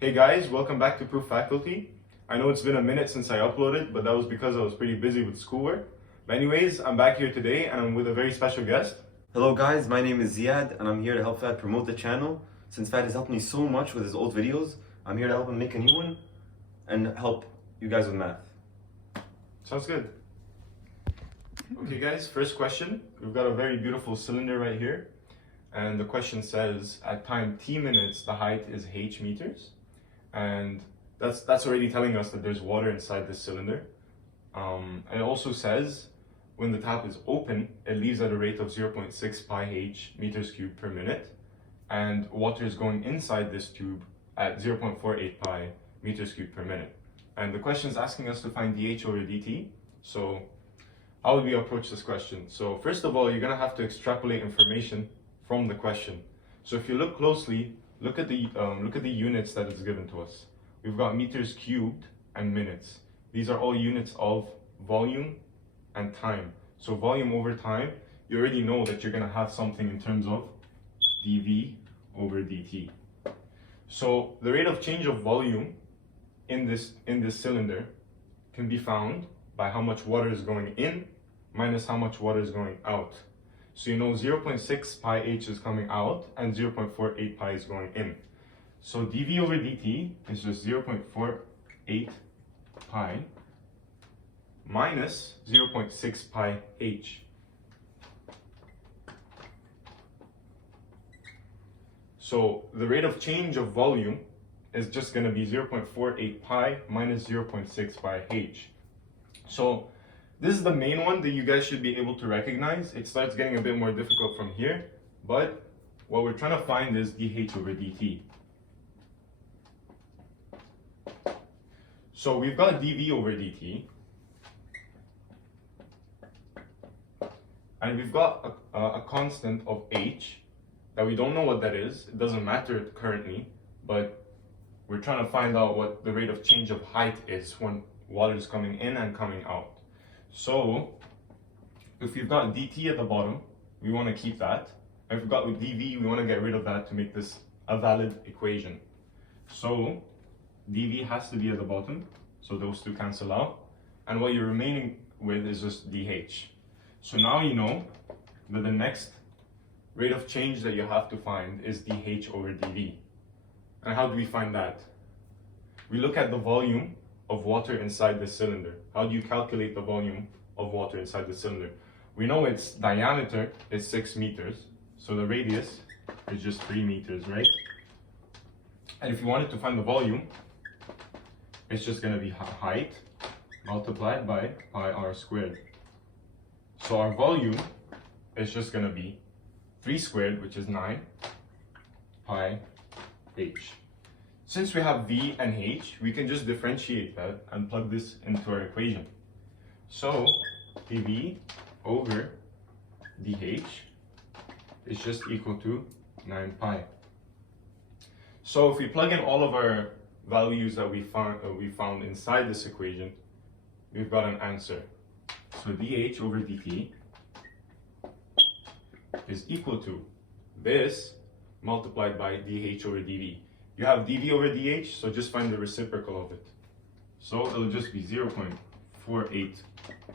Hey guys, welcome back to Proof Faculty. I know it's been a minute since I uploaded, but that was because I was pretty busy with schoolwork. But anyways, I'm back here today and I'm with a very special guest. Hello guys, my name is Ziad and I'm here to help Fad promote the channel. Since Fad has helped me so much with his old videos, I'm here to help him make a new one and help you guys with math. Sounds good. Okay guys, first question. We've got a very beautiful cylinder right here. And the question says, at time t minutes, the height is h meters. And that's already telling us that there's water inside this cylinder. And it also says, when the tap is open, it leaves at a rate of 0.6 pi h meters cubed per minute. And water is going inside this tube at 0.48 pi meters cubed per minute. And the question is asking us to find dH over dt. So how would we approach this question? So first of all, you're going to have to extrapolate information from the question. So if you look closely, look at the units that is given to us. We've got meters cubed and minutes. These are all units of volume and time. So volume over time, you already know that you're going to have something in terms of dV over dt. So the rate of change of volume in this cylinder can be found by how much water is going in minus how much water is going out. So you know 0.6 pi h is coming out and 0.48 pi is going in. So dV over dt is just 0.48 pi minus 0.6 pi h. So the rate of change of volume is just going to be 0.48 pi minus 0.6 pi h. So this is the main one that you guys should be able to recognize. It starts getting a bit more difficult from here, but what we're trying to find is dH over dt. So we've got dV over dt, and we've got a constant of h that we don't know what that is. It doesn't matter currently, but we're trying to find out what the rate of change of height is when water is coming in and coming out. So if we've got dt at the bottom, we want to keep that. And if we've got dv, we want to get rid of that to make this a valid equation. So dv has to be at the bottom, so those two cancel out. And what you're remaining with is just dh. So now you know that the next rate of change that you have to find is dH over dV. And how do we find that? We look at the volume of water inside the cylinder. How do you calculate the volume of water inside the cylinder? We know its diameter is 6 meters, so the radius is just 3 meters, right? And if you wanted to find the volume, it's just going to be height multiplied by pi r squared. So our volume is just going to be 3 squared, which is 9 pi h. Since we have v and h, we can just differentiate that and plug this into our equation. So dv over dh is just equal to 9 pi. So if we plug in all of our values that we found inside this equation, we've got an answer. So dH over dt is equal to this multiplied by dH over dV. You have dV over dH, so just find the reciprocal of it. So it'll just be 0.48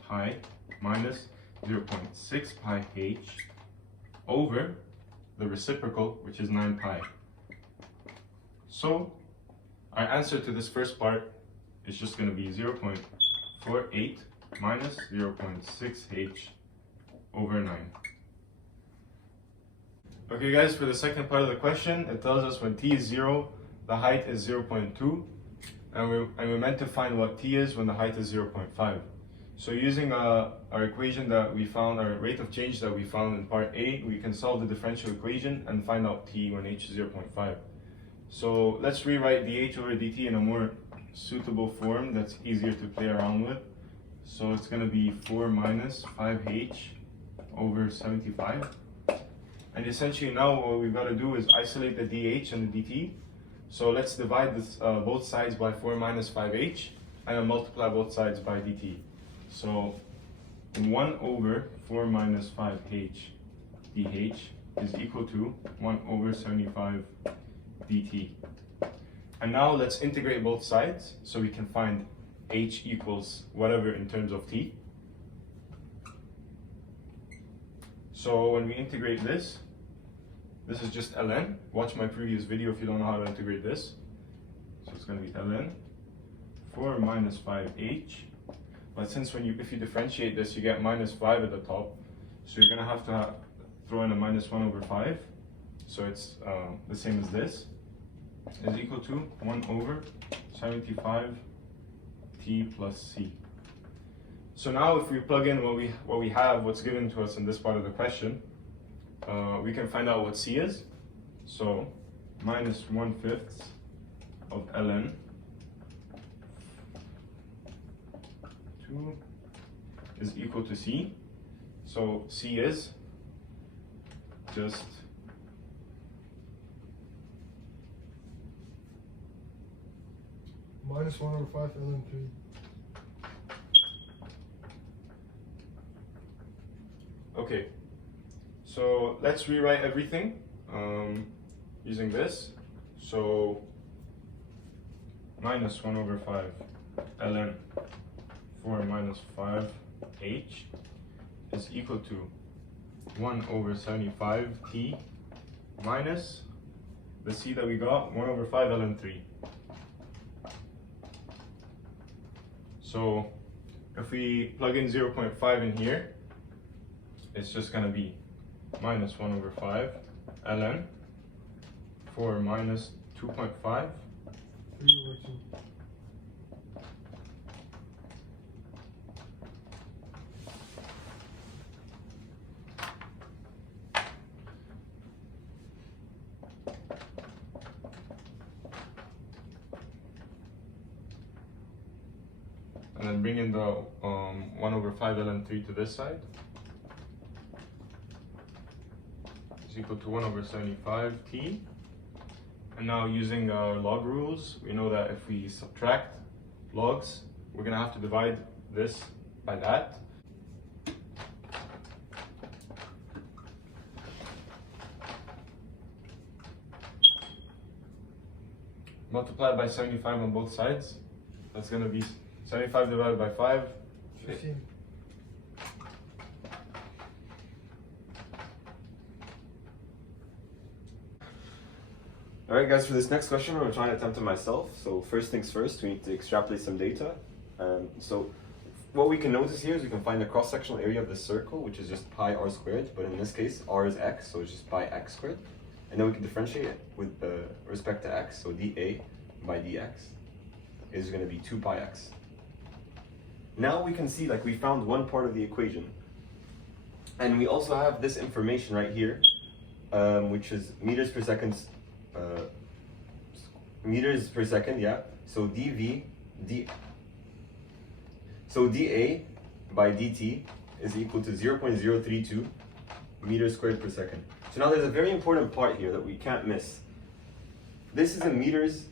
pi minus 0.6 pi h over the reciprocal, which is 9 pi. So our answer to this first part is just going to be 0.48 minus 0.6 h over 9. Okay guys, for the second part of the question, it tells us when t is 0, the height is 0.2, and we're meant to find what t is when the height is 0.5. So using our equation that we found, our rate of change that we found in part A, we can solve the differential equation and find out t when h is 0.5. So let's rewrite dH over dt in a more suitable form that's easier to play around with. So it's going to be 4 minus 5h over 75. And essentially now what we've got to do is isolate the dH and the dt. So let's divide this, both sides by 4 minus 5h and then multiply both sides by dt. So 1 over 4 minus 5h dH is equal to 1 over 75 dt. And now let's integrate both sides so we can find h equals whatever in terms of t. So when we integrate this is just ln. Watch my previous video if you don't know how to integrate this. So it's going to be ln 4 minus 5h. But since if you differentiate this, you get minus 5 at the top. So you're going to have to throw in a minus 1 over 5. So it's the same as this. Is equal to 1 over 75 t plus c. So now if we plug in what we have, what's given to us in this part of the question, we can find out what c is. So minus 1/5 of ln 2 is equal to c. So c is just minus 1 over 5 ln 3. okay. So let's rewrite everything using this. So minus 1 over 5 ln 4 minus 5h is equal to 1 over 75 t minus the c that we got, 1 over 5 ln 3. So if we plug in 0.5 in here, it's just going to be minus 1 over 5 ln 4 minus 2.5 3 over 2. And then bring in the 1 over 5 ln 3 to this side. Is equal to 1 over 75 t. And now using our log rules, we know that if we subtract logs, we're going to have to divide this by that. Multiply by 75 on both sides. That's going to be 75 divided by 5. 15. Alright guys, for this next question, I'm going to try and attempt it myself. So first things first, we need to extrapolate some data. So what we can notice here is we can find the cross-sectional area of the circle, which is just pi r squared, but in this case, r is x, so it's just pi x squared. And then we can differentiate it with respect to x, so dA by dx is going to be 2 pi x. Now we can see, like, we found one part of the equation. And we also have this information right here, which is meters per second, yeah. So so dA by dt is equal to 0.032 meters squared per second. So now there's a very important part here that we can't miss. This is in meters,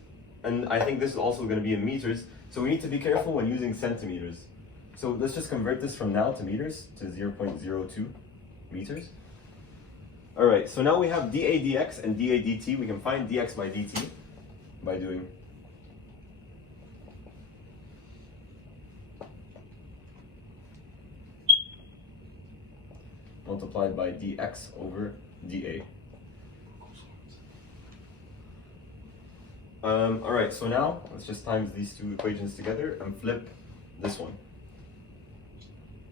and I think this is also going to be in meters, so we need to be careful when using centimeters. So let's just convert this from now to meters, to 0.02 meters. Alright, so now we have dA dx and dA dt. We can find dx by dt by doing multiplied by dx over dA. Alright, so now let's just times these two equations together and flip this one.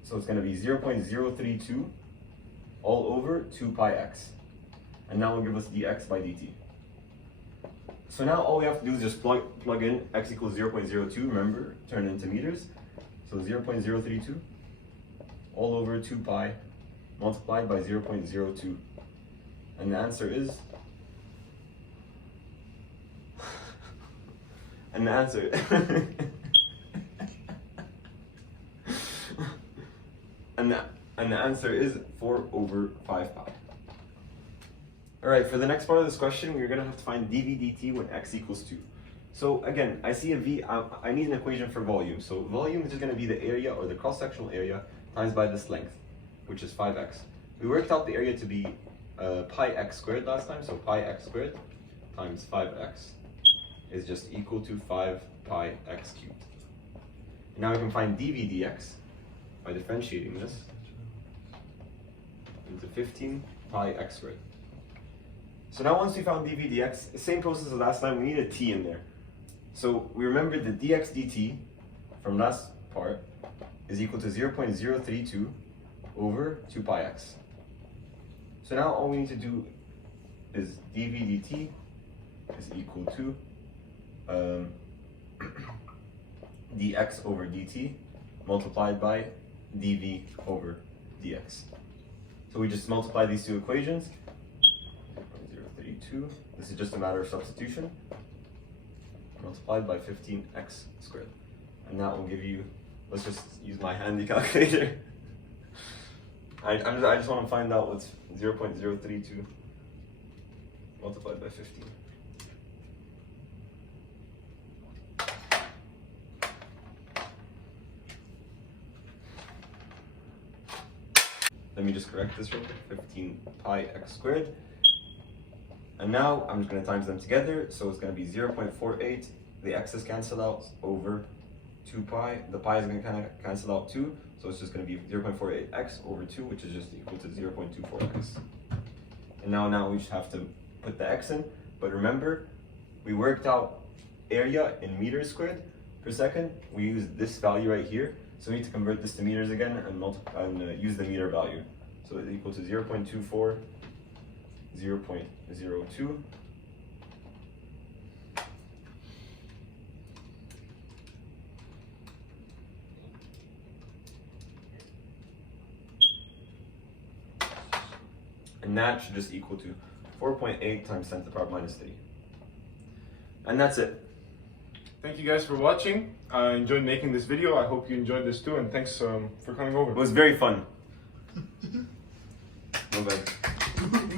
So it's going to be 0.032 all over 2 pi x. And now will give us dx by dt. So now all we have to do is just plug in x equals 0.02, remember, turn it into meters. So 0.032 all over 2 pi multiplied by 0.02. And the answer is... and the answer... and the answer is 4 over 5 pi. Alright, for the next part of this question, we're going to have to find dv dt when x equals 2. So again, I see a v, I need an equation for volume. So volume is just going to be the area, or the cross-sectional area, times by this length, which is 5x. We worked out the area to be pi x squared last time, so pi x squared times 5x is just equal to 5 pi x cubed. And now we can find dv dx by differentiating this into 15 pi x squared. So now once we found dv dx, same process as last time, we need a t in there. So we remember the dx dt from last part is equal to 0.032 over 2 pi x. So now all we need to do is dv dt is equal to dx over dt multiplied by dv over dx. So we just multiply these two equations. 0.032, this is just a matter of substitution, multiplied by 15x squared. And that will give you, let's just use my handy calculator. I just want to find out what's 0.032 multiplied by 15. Let me just correct this real quick, 15 pi x squared. And now I'm just going to times them together, so it's going to be 0.48, the x's cancel out over 2 pi, the pi is going to kind of cancel out too, so it's just going to be 0.48x over 2, which is just equal to 0.24x. And now we just have to put the x in, but remember, we worked out area in meters squared per second, we use this value right here, so we need to convert this to meters again and use the meter value. So it's equal to 0.24, 0.02, and that should just equal to 4.8 times 10 to the power minus 3. And that's it. Thank you guys for watching. I enjoyed making this video. I hope you enjoyed this too, and thanks for coming over. It was very fun. No bad.